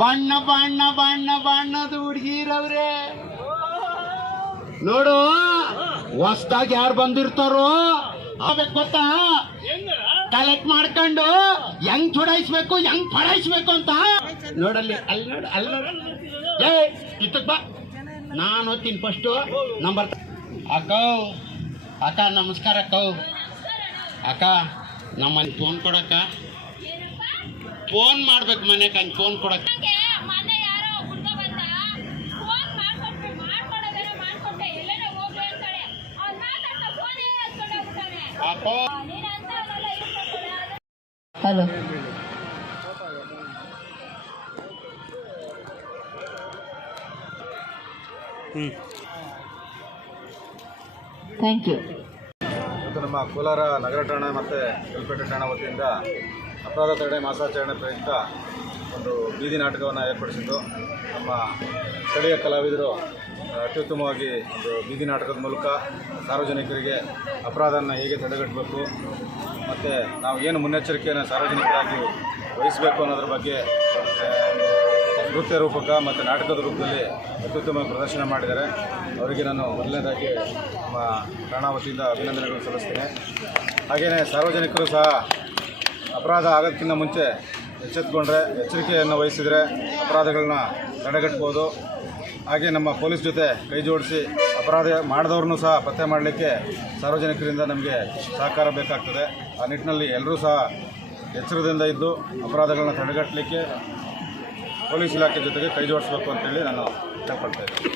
ಬಣ್ಣ ಬಣ್ಣ ಬಣ್ಣ ಬಣ್ಣದ ಹುಡುಗಿರವ್ರೆ ನೋಡು. ಹೊಸ್ದಾಗಿ ಯಾರು ಬಂದಿರ್ತಾರೋ ಆಗ್ಬೇಕು ಗೊತ್ತಾ, ಕಲೆಕ್ಟ್ ಮಾಡ್ಕೊಂಡು ಹೆಂಗ್ ಚುಡಾಯಿಸ್ಬೇಕು ಹೆಂಗ್ ಪಡಾಯಿಸ್ಬೇಕು ಅಂತ ನೋಡಲ್ಲಿ. ಅಲ್ಲಿ ನೋಡು, ಅಲ್ಲಿ ನೋಡು. ಏ ಇತ್ತಕ್ ಬಾ, ನಾನು ಓದ್ತೀನಿ ಫಸ್ಟ್ ನಂಬರ್. ಅಕ್ಕ ನಮಸ್ಕಾರ ಅಕ್ಕ ನಮ್ಮನೆ ಫೋನ್ ಕೊಡಕ್ಕ, ಫೋನ್ ಮಾಡ್ಬೇಕು ಮನೆಗೆ, ಹಂಗೆ ಫೋನ್ ಕೊಡಕ್ಕ. Hello, thank you. ಮತ್ತು ನಮ್ಮ ಕೋಲಾರ ನಗರ ಠಾಣೆ ಮತ್ತು ಕಲ್ಪೇಟೆ ಠಾಣೆ ವತಿಯಿಂದ ಅಪರಾಧ ತಡೆ ಮಾಸಾಚರಣೆ ಪ್ರಯುಕ್ತ ಒಂದು ಬೀದಿ ನಾಟಕವನ್ನು ಏರ್ಪಡಿಸಿದ್ದು. ನಮ್ಮ ಸ್ಥಳೀಯ ಕಲಾವಿದರು ಅತ್ಯುತ್ತಮವಾಗಿ ಒಂದು ಬೀದಿ ನಾಟಕದ ಮೂಲಕ ಸಾರ್ವಜನಿಕರಿಗೆ ಅಪರಾಧವನ್ನು ಹೇಗೆ ತಡೆಗಟ್ಟಬೇಕು ಮತ್ತು ನಾವು ಏನು ಮುನ್ನೆಚ್ಚರಿಕೆಯನ್ನು ಸಾರ್ವಜನಿಕರಾಗಿ ವಹಿಸಬೇಕು ಅನ್ನೋದ್ರ ಬಗ್ಗೆ ನೃತ್ಯ ರೂಪಕ ಮತ್ತು ನಾಟಕದ ರೂಪದಲ್ಲಿ ಅತ್ಯುತ್ತಮ ಪ್ರದರ್ಶನ ಮಾಡಿದ್ದಾರೆ. ಅವರಿಗೆ ನಾನು ಮೊದಲನೇದಾಗಿ ನಮ್ಮ ಠಾಣಾ ವತಿಯಿಂದ ಅಭಿನಂದನೆಗಳು ಸಲ್ಲಿಸ್ತೇನೆ. ಹಾಗೆಯೇ ಸಾರ್ವಜನಿಕರು ಸಹ ಅಪರಾಧ ಆಗೋದಕ್ಕಿಂತ ಮುಂಚೆ ಎಚ್ಚೆತ್ತುಕೊಂಡ್ರೆ, ಎಚ್ಚರಿಕೆಯನ್ನು ವಹಿಸಿದರೆ ಅಪರಾಧಗಳನ್ನ ತಡೆಗಟ್ಬೋದು. ಹಾಗೆ ನಮ್ಮ ಪೊಲೀಸ್ ಜೊತೆ ಕೈ ಜೋಡಿಸಿ ಅಪರಾಧ ಮಾಡಿದವ್ರನ್ನೂ ಸಹ ಪತ್ತೆ ಮಾಡಲಿಕ್ಕೆ ಸಾರ್ವಜನಿಕರಿಂದ ನಮಗೆ ಸಹಕಾರ ಬೇಕಾಗ್ತದೆ. ಆ ನಿಟ್ಟಿನಲ್ಲಿ ಎಲ್ಲರೂ ಸಹ ಎಚ್ಚರದಿಂದ ಇದ್ದು ಅಪರಾಧಗಳನ್ನ ತಡೆಗಟ್ಟಲಿಕ್ಕೆ ಪೊಲೀಸ್ ಇಲಾಖೆ ಜೊತೆಗೆ ಕೈ ಜೋಡಿಸಬೇಕು ಅಂತೇಳಿ ನಾನು ಇಷ್ಟಪಡ್ತಾ ಇದ್ದೀನಿ.